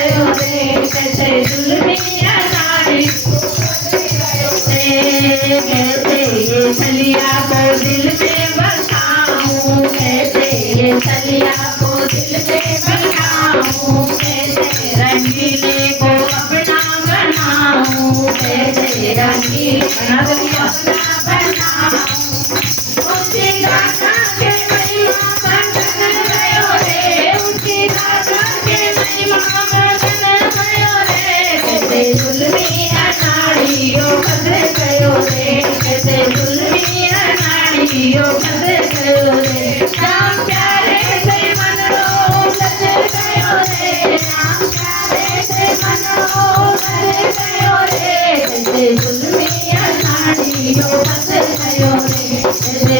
गयो रे कैसे जुल्मी अनाड़ी कैसे ये छलिया को दिल में बसाऊं कैसे ये छलिया को दिल में बसाऊं कैसे रंगीले को अपना बनाऊं कैसे रंगीले को अपना बनाऊं उसकी गाथा के महिमा बंधन गयो रे उसकी गाथा के महिमा बंधन गयो रे कैसे जुल्मी अनाड़ियो बंधन गयो रे कैसे जुल्मी अनाड़ियो बंधन गयो रे राम प्यारे से मन रो बंधन गयो रे राम प्यारे से मन रो बंधन गयो रे कैसे जुल्मी अनाड़ियो बंधन गयो रे कैसे